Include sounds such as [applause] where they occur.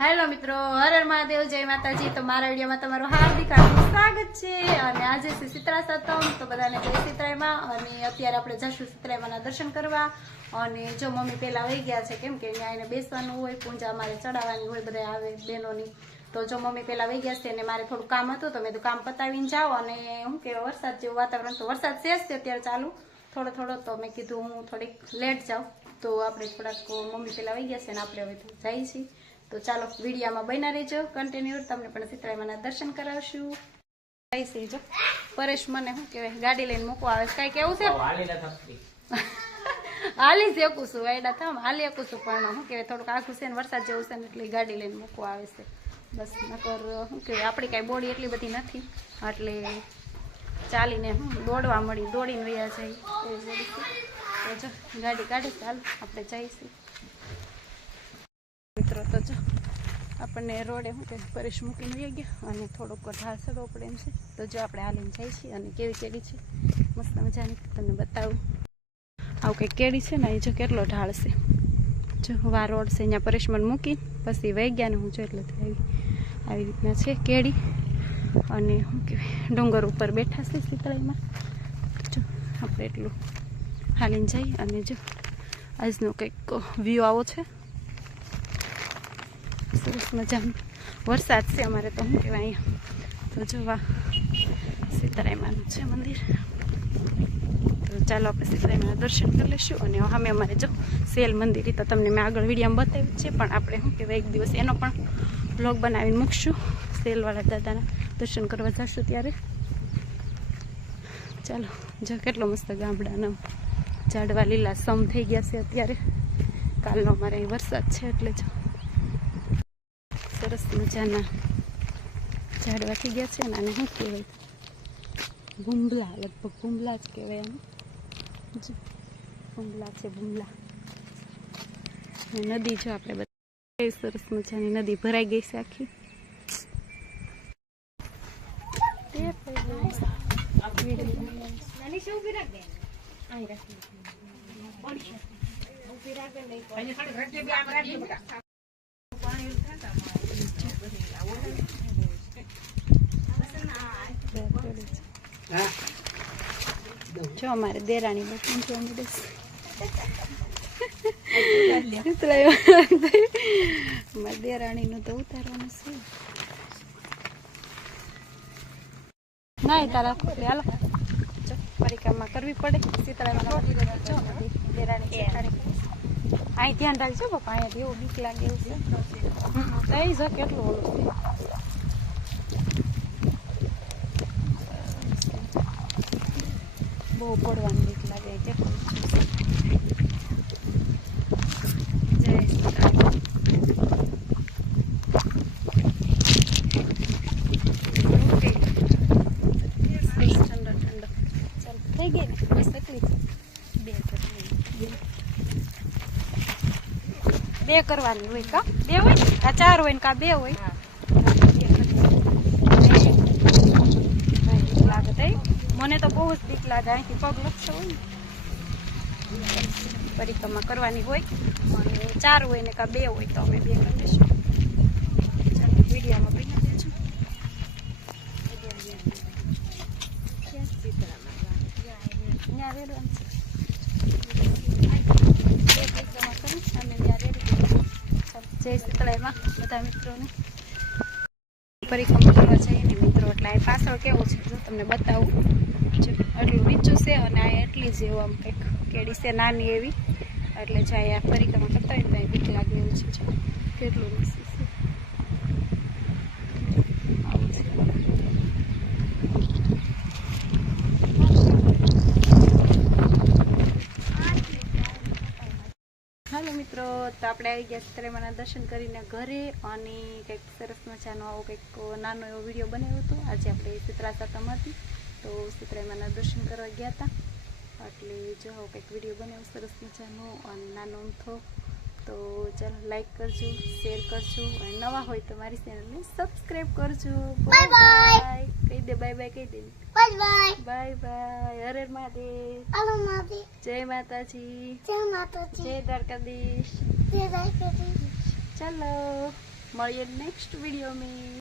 Hello મિત્રો, હર હર મહાદેવ, જય માતાજી. તો મારા વિડીયોમાં તમારું હાર્દિક હાર્દિક સ્વાગત છે. અને આજે છે શીતળા સતમ. તો બધાને જય શીતળાઈમાં અને અત્યારે આપણે જશું સીતરાયમાના દર્શન કરવા. અને જો મમ્મી પહેલાં વહી ગયા છે, કેમ કે અહીંયા એને બેસવાનું હોય, પૂંજા મારે ચડાવવાની હોય, બધા આવે બહેનોની. તો જો મમ્મી પહેલાં વહી ગયા છે અને મારે થોડું કામ હતું, તો મેં તો કામ પતાવીને જાઓ. અને હું કે વરસાદ જેવું વાતાવરણ તો વરસાદ શેષ છે અત્યારે ચાલુ. થોડો થોડો, તો મેં કીધું હું થોડીક લેટ જાઉં. તો આપણે થોડાક મમ્મી પહેલા વહી ગયા છે ને આપણે હવે જઈએ છીએ. તો ચાલો વિડીયામાં બન્યા રહેજો. કન્ટિન્યુ તમને પણ સીતરાઈમાના દર્શન કરાવશું. કઈ જો. પરેશ મને શું કહેવાય? ગાડી લઈને મૂકવા આવે છે. કાંઈ કેવું છે? [laughs] હાલી શકું છું. વાયડા થામ હાલી શકું છું પણ શું કહેવાય? થોડુંક આખું છે ને વરસાદ જેવું છે ને એટલે ગાડી લઈને મૂકવા આવે છે. બસ નકર શું કહેવાય? આપણી કાંઈ બોડી એટલી બધી નથી. એટલે ચાલીને હું દોડવા મળી. દોડીને રહ્યા જાય એવી તો જો ગાડી કાઢી ચાલ આપણે જઈશું. મિત્રો, તો જો આપણને રોડે શું કે પરેશ મૂકીને વહી ગયા અને થોડોક ઢાળ ચડવો પડે એમ છે. તો જો આપણે હાલીને જઈએ છીએ અને કેવી કેળી છે. મસ્ત મજાની તમને બતાવું. આવું કંઈક કેળી છે ને એ જો કેટલો ઢાળ છે. જો વા રોડ છે અહીંયા પરેશ મને મૂકી પછી વહી ગયા ને હું જો એટલે આવી આવી રીતના છે કેળી અને શું કહેવાય, ડુંગર ઉપર બેઠા છે શીતળાઈમાં. જો આપણે એટલું હાલીને જઈએ અને જો આજનો કંઈક વ્યૂ આવો છે. સરસ મજાનો વરસાદ છે અમારે તો, શું કહેવાય અહીંયા. તો જોવા સીતારામાનું છે મંદિર. તો ચાલો આપણે સીતારામાના દર્શન કરી લઈશું અને અમે અમારે જો સેલ મંદિર એ તો તમને મેં આગળ વિડીયામાં બતાવ્યું છે, પણ આપણે શું કહેવાય, એક દિવસ એનો પણ બ્લોગ બનાવીને મૂકશું. સેલવાળા દાદાના દર્શન કરવા જશું ત્યારે. ચાલો, જો કેટલો મસ્ત ગામડાનો ઝાડવા લીલા સમ થઈ ગયા છે અત્યારે. કાલનો અમારે વરસાદ છે એટલે જો સરસ મજાના ઝાડવા થઈ ગયા છે ને આને શું કહેવાય? ભૂંબલા લગભગ ભૂંબલા જ કહેવાય આને. ભૂંબલા છે ભૂંબલા નદી જો આપણે બધા સરસ મજાની નદી ભરાઈ ગઈ છે આખી. જો અમારે દેરાણી જો અમે બસ અમારે દેરાણીનું તો ઉતારવાનું છે. ના તારા ખોટલી હાલો. જો પરિક્રમા કરવી પડે. શીતળામાં જો દેરાણી અહીં ધ્યાન રાખજો પપ્પા અહીંયા એવું બીક લાગે એવું છે. તો એ કેટલું ઓલું છે. બહુ પડવાની બીક લાગે છે જય સીતારામ. સરસ ઠંડો ઠંડો ચાલ થઈ ગઈ ને બસ એટલી જ. બે કરવાની બે. બે કરવાની હોય કા બે હોય ને? કા ચાર હોય ને કા બે હોય બે કરવાની. અને બીક લાગે તઈ. મને તો બહુ જ બીક પગ લપસો હોય પરિક્રમા કરવાની હોય. અને ચાર હોય ને કા બે હોય તો અમે બે કરીશું ચાલો, વિડીયોમાં બની દેજો ત્યાં રેડવાનું છે. જય શીતળાઈમાં બધા મિત્રોને. પરિક્રમા કરવા જઈએ ને મિત્રો, એટલે આ પાછળ કેવું છે? જો તમને બતાવું. એટલું નીચું છે અને આ એટલી જ એવું આમ કંઈક કેડી છે, નાની એવી. એટલે જો આ પરિક્રમા કરતા હોય ને ત્યાં બીક લાગે એવું છે. કેટલું છે આવું છે હાલો મિત્રો, તો આપણે આવી ગયા સ્ત્રેમાના દર્શન કરીને ઘરે અને કંઈક સરસ મજાનો આવો કંઈક નાનો એવો વીડિયો બનાવ્યો હતો. આજે આપણે સિત્રા સાતમ હતી, તો શીતળામાના દર્શન કરવા ગયા હતા. એટલે જો કંઈક વીડિયો બનાવ્યો, સરસ મજાનો અને નાનો અમથો તો ચાલો લાઈક કરજો શેર કરજો અને નવા હોય તો મારી ચેનલને સબસ્ક્રાઈબ કરજો. બાય બાય કહી દે બાય બાય કહી દે. બાય બાય બાય બાય હરે મહાદેવ. જય માતાજી. જય માતાજી. જય દ્વારકાધીશ. જય દ્વારકાધીશ. ચાલો મળીએ નેક્સ્ટ વીડિયો મેં.